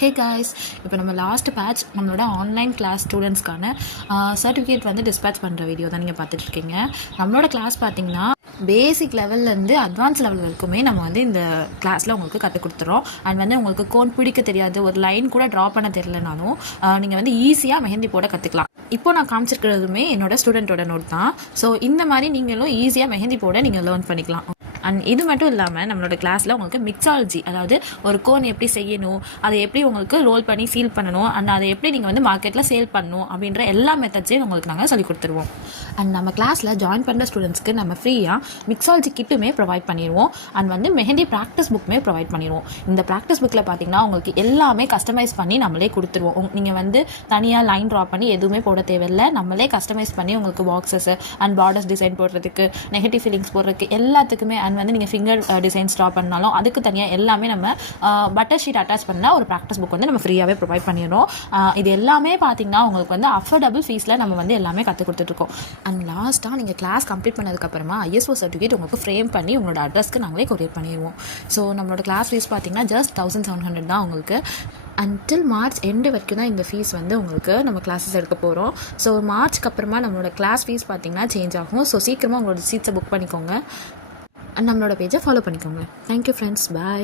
Hey guys, இப்போ நம்ம last batch நம்மளோட ஆன்லைன் கிளாஸ் ஸ்டூடெண்ட்ஸ்க்கான சர்டிஃபிகேட் வந்து டிஸ்பேச் பண்ணுற வீடியோ தான் நீங்கள் பார்த்துட்ருக்கீங்க. நம்மளோட கிளாஸ் பார்த்திங்கன்னா பேசிக் லெவல்லேருந்து அட்வான்ஸ் லெவல் வரைக்குமே நம்ம வந்து இந்த கிளாஸில் உங்களுக்கு கற்றுக் கொடுத்துறோம். அண்ட் வந்து உங்களுக்கு கோன் பிடிக்க தெரியாது, ஒரு லைன் கூட ட்ரா பண்ண தெரியலனாலும் நீங்கள் வந்து ஈஸியாக மெஹந்தி போட கற்றுக்கலாம். இப்போ நான் காமிச்சிருக்கிறதுமே என்னோட ஸ்டூடெண்ட்டோட நோட் தான். ஸோ இந்த மாதிரி நீங்களும் ஈஸியாக மெஹந்தி போட நீங்கள் லேர்ன் பண்ணிக்கலாம். அண்ட் இது மட்டும் இல்லாமல் நம்மளோட கிளாஸில் உங்களுக்கு மிக்ஸாலஜி, அதாவது ஒரு கோன் எப்படி செய்யணும், அதை எப்படி உங்களுக்கு ரோல் பண்ணி சீல் பண்ணணும், அண்ட் அதை எப்படி நீங்கள் வந்து மார்க்கெட்டில் சேல் பண்ணணும் அப்படின்ற எல்லா மெத்தட்ஸையும் உங்களுக்கு நாங்கள் சொல்லிக் கொடுத்துருவோம். அண்ட் நம்ம கிளாஸில் ஜாயின் பண்ணுற ஸ்டூடெண்ட்ஸ்க்கு நம்ம ஃப்ரீயாக மிக்ஸாலஜி கிட்டுமே ப்ரொவைட் பண்ணிடுவோம். அண்ட் வந்து மெஹந்தி ப்ராக்டிஸ் புக்குமே ப்ரொவைட் பண்ணிடுவோம். இந்த ப்ராக்டிஸ் புக்கில் பார்த்தீங்கன்னா உங்களுக்கு எல்லாமே கஸ்டமைஸ் பண்ணி நம்மளே கொடுத்துருவோம். நீங்கள் வந்து தனியாக லைன் ட்ரா பண்ணி எதுவுமே போட தேவையில்லை, நம்மளே கஸ்டமைஸ் பண்ணி உங்களுக்கு பாக்ஸஸ் அண்ட் பார்டர்ஸ் டிசைன் போடுறதுக்கு, நெகட்டிவ் ஃபீலிங்ஸ் போடுறதுக்கு எல்லாத்துக்குமே, அண்ட் வந்து நீங்கள் ஃபிங்கர் டிசைன்ஸ் ட்ரா பண்ணாலும் அதுக்கு தனியாக எல்லாமே நம்ம பட்டர் ஷீட் அட்டாச் பண்ணால் ஒரு ப்ராக்டிஸ் புக் வந்து நம்ம ஃப்ரீயாகவே ப்ரொவைட் பண்ணிடுறோம். இது எல்லாமே பார்த்தீங்கன்னா உங்களுக்கு வந்து அஃபோர்டபுள் ஃபீஸில் நம்ம வந்து எல்லாமே கற்றுக் கொடுத்துட்ருக்கோம். அண்ட் லாஸ்ட்டாக நீங்கள் கிளாஸ் கம்ப்ளீட் பண்ணதுக்கப்புறமா ISO சர்டிஃபிகேட் உங்களுக்கு ஃப்ரேம் பண்ணி உங்களோட அட்ரஸ்க்கு நாங்களே கொரியர் பண்ணிடுவோம். ஸோ நம்மளோட கிளாஸ் ஃபீஸ் பார்த்தீங்கன்னா ஜஸ்ட் 1700 தான் உங்களுக்கு. அன்டில் மார்ச் எண்டு வரைக்கும் தான் இந்த ஃபீஸ் வந்து உங்களுக்கு நம்ம கிளாஸஸ் எடுக்க போகிறோம். ஸோ மார்ச்க்கு அப்புறமா நம்மளோட கிளாஸ் ஃபீஸ் பார்த்தீங்கன்னா சேஞ்ச் ஆகும். ஸோ சீக்கிரமாக உங்களோட சீட்ஸை புக் பண்ணிக்கோங்க. நம்மளோட பேஜை ஃபாலோ பண்ணிக்கோங்க. தேங்க்யூ ஃப்ரெண்ட்ஸ், பாய்.